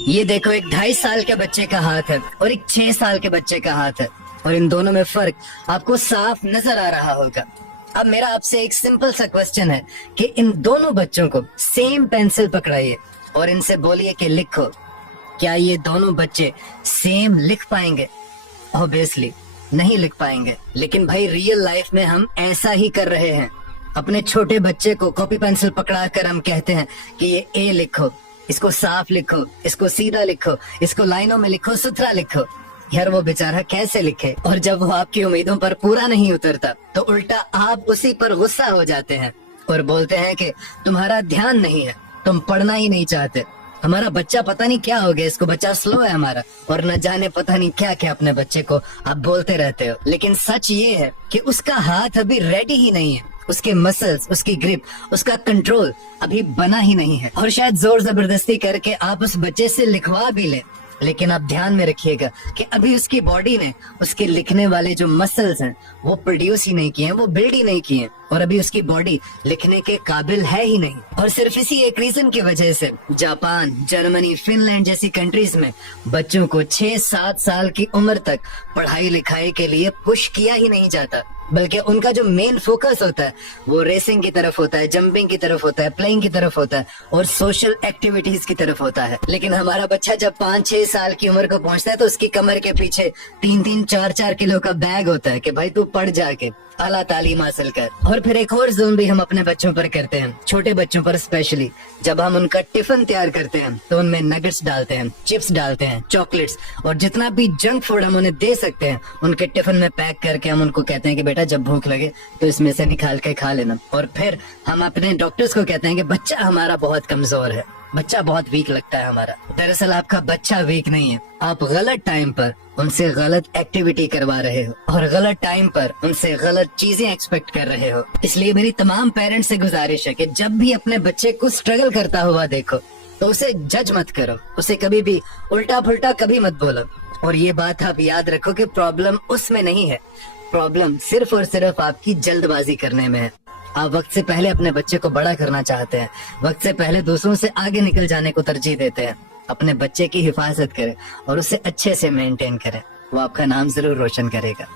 ये देखो, एक 2.5 साल के बच्चे का हाथ है और एक 6 साल के बच्चे का हाथ है, और इन दोनों में फर्क आपको साफ नजर आ रहा होगा। अब मेरा आपसे एक सिंपल सा क्वेश्चन है कि इन दोनों बच्चों को सेम पेंसिल पकड़ाइए और इनसे बोलिए कि लिखो। क्या ये दोनों बच्चे सेम लिख पाएंगे? ऑब्वियसली नहीं लिख पाएंगे। लेकिन भाई रियल लाइफ में हम ऐसा ही कर रहे हैं। अपने छोटे बच्चे को कॉपी पेंसिल पकड़ा कर हम कहते हैं कि ये ए लिखो, इसको साफ लिखो, इसको सीधा लिखो, इसको लाइनों में लिखो, सुथरा लिखो। यार वो बेचारा कैसे लिखे? और जब वो आपकी उम्मीदों पर पूरा नहीं उतरता तो उल्टा आप उसी पर गुस्सा हो जाते हैं और बोलते हैं कि तुम्हारा ध्यान नहीं है, तुम पढ़ना ही नहीं चाहते। हमारा बच्चा पता नहीं क्या हो गया, इसको बच्चा स्लो है हमारा, और न जाने पता नहीं क्या क्या अपने बच्चे को आप बोलते रहते हो। लेकिन सच ये है कि उसका हाथ अभी रेडी ही नहीं है, उसके मसल्स, उसकी ग्रिप, उसका कंट्रोल अभी बना ही नहीं है। और शायद जोर जबरदस्ती करके आप उस बच्चे से लिखवा भी लें, लेकिन आप ध्यान में रखिएगा कि अभी उसकी बॉडी ने उसके लिखने वाले जो मसल्स हैं वो प्रोड्यूस ही नहीं किए हैं, वो बिल्ड ही नहीं किए हैं, और अभी उसकी बॉडी लिखने के काबिल है ही नहीं। और सिर्फ इसी एक रीजन की वजह से जापान, जर्मनी, फिनलैंड जैसी कंट्रीज में बच्चों को 6-7 साल की उम्र तक पढ़ाई लिखाई के लिए पुश किया ही नहीं जाता, बल्कि उनका जो मेन फोकस होता है वो रेसिंग की तरफ होता है, जंपिंग की तरफ होता है, प्लेइंग की तरफ होता है और सोशल एक्टिविटीज की तरफ होता है। लेकिन हमारा बच्चा जब 5-6 साल की उम्र को पहुंचता है तो उसकी कमर के पीछे 3-3, 4-4 किलो का बैग होता है कि भाई तू पढ़ जाके आला तालीम हासिल कर। और फिर एक और जुल्म भी हम अपने बच्चों पर करते हैं, छोटे बच्चों पर स्पेशली। जब हम उनका टिफिन तैयार करते हैं तो उनमें नगेट्स डालते हैं, चिप्स डालते हैं, चॉकलेट्स और जितना भी जंक फूड हम उन्हें दे सकते हैं उनके टिफिन में पैक करके हम उनको कहते हैं कि बेटा जब भूख लगे तो इसमें से निकाल के खा लेना। और फिर हम अपने डॉक्टर्स को कहते हैं कि बच्चा हमारा बहुत कमजोर है, बच्चा बहुत वीक लगता है हमारा। दरअसल आपका बच्चा वीक नहीं है, आप गलत टाइम पर उनसे गलत एक्टिविटी करवा रहे हो और गलत टाइम पर उनसे गलत चीजें एक्सपेक्ट कर रहे हो। इसलिए मेरी तमाम पेरेंट्स से गुजारिश है कि जब भी अपने बच्चे को स्ट्रगल करता हुआ देखो तो उसे जज मत करो, उसे कभी भी उल्टा फुल्टा कभी मत बोलो। और ये बात आप याद रखो कि प्रॉब्लम उसमें नहीं है, प्रॉब्लम सिर्फ और सिर्फ आपकी जल्दबाजी करने में है। आप वक्त से पहले अपने बच्चे को बड़ा करना चाहते हैं, वक्त से पहले दूसरों से आगे निकल जाने को तरजीह देते हैं। अपने बच्चे की हिफाजत करें और उसे अच्छे से मेंटेन करें, वो आपका नाम जरूर रोशन करेगा।